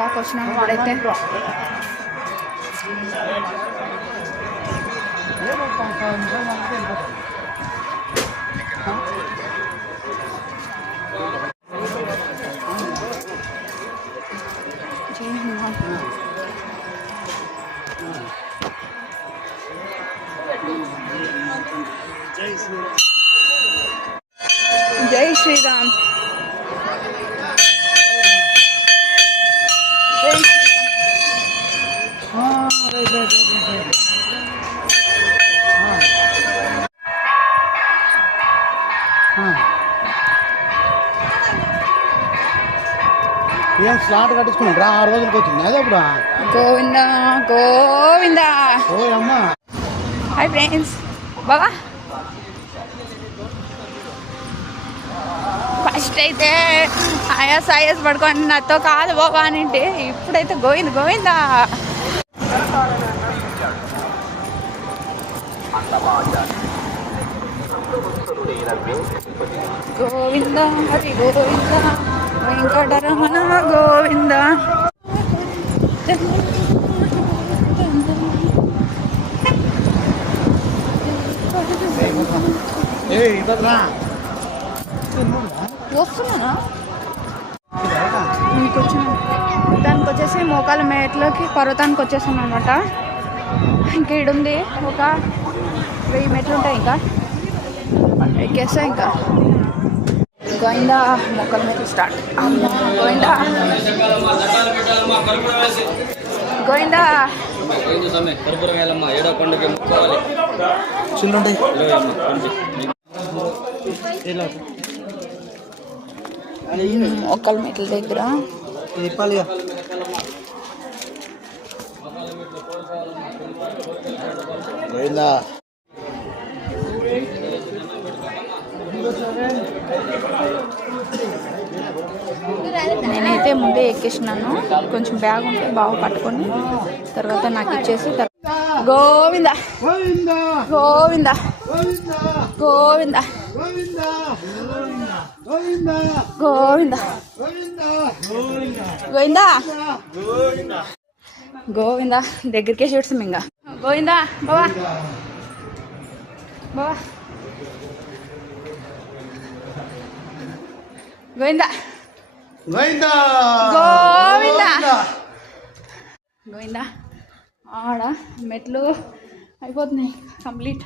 దాకా వచ్చినాం వాడైతే. జై శ్రీరామ్. ఏం స్లాట్ కట్టించుకున్నారా 6 రోజులకి వచ్చింది అదే ఇప్పుడు. గోవిందా గోవిందా. ఓ అమ్మా. Hi friends. బాబా ఫస్ట్ అయితే ఆయాస్ పడుకోండి నాతో కాదు బాబా అని అంటే, ఇప్పుడైతే గోవింద గోవిందా. గోవింద హరి గోవింద వెంకటరమణ గోవింద. వస్తున్నానా ఇంకొచ్చాను. దానికి వచ్చేసి మోకాల మెట్లకి పర్వతానికి వచ్చేసాను అనమాట. ఇంకా ఇడుంది ఒక 1000 మెట్లు ఉంటాయి, ఇంకా ఎక్కేస్తా. ఇంకా గోవిందా మొక్కల మెట్లు స్టార్ట్. గోవిందా గోవిందా. మొక్కల మెట్ల దగ్గర నేనైతే ముందే ఎక్కేసినాను. కొంచెం బ్యాగ్ ఉంటే బాగా పట్టుకొని తర్వాత నాకు ఇచ్చేసి గోవిందా గోవిందా గోవిందా గోవిందా గోవిందా గోవిందా. దగ్గరికే చూస్తాం ఇంకా. గోవిందా బావా బావా గోవిందా గోవిందా గోవిందా గోవిందా. ఆడ మెట్లు అయిపోతున్నాయి కంప్లీట్.